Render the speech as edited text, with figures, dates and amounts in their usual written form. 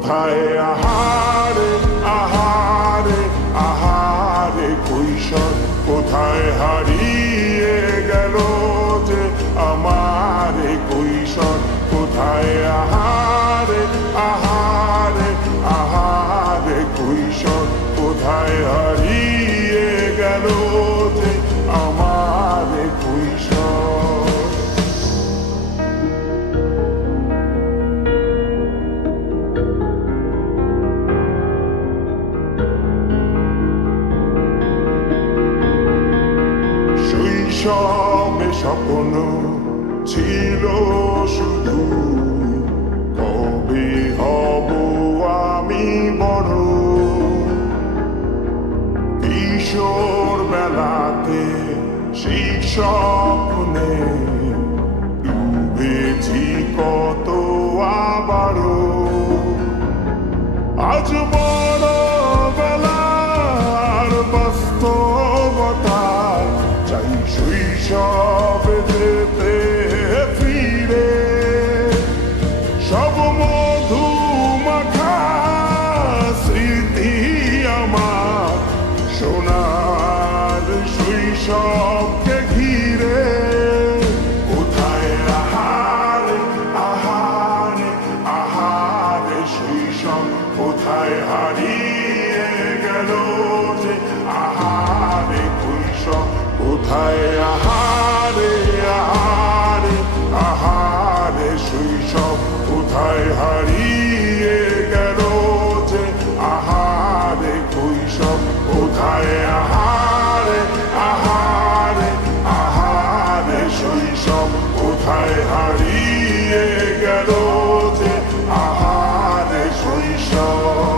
কোথায় আহারে আহারে আহারে কৈশোর, কোথায় হারিয়ে গেল যে আমার কৈশোর, কোথায় আহারে আহারে আহারে কৈশোর, কোথায় হারিয়ে গেল যে আমার কৈশোর। শৈশবে স্বপ্ন ছিল শুধু, কবে হব আমি বড়। কিশোর বেলাতে সেই স্বপ্নে ডুবেছি কত আবারও। আজ বড় বেলার বাস্তবতায় চাই শৈশবে যেতে ফিরে। সব মধু মাখা স্মৃতি আমার সোনার শৈশবকে ঘিরে। কোথায় আহারে আহারে আহারে শৈশব, কোথায় হারিয়ে গেল যে আহারে কৈশোর, কোথায় আহারে আহারে আহারে শৈশব, কোথায় হারিয়ে গেল যে আহারে কৈশোর, কোথায় আহারে আহারে আহারে শৈশব, কোথায় হারিয়ে গেল যে আহারে শৈশব।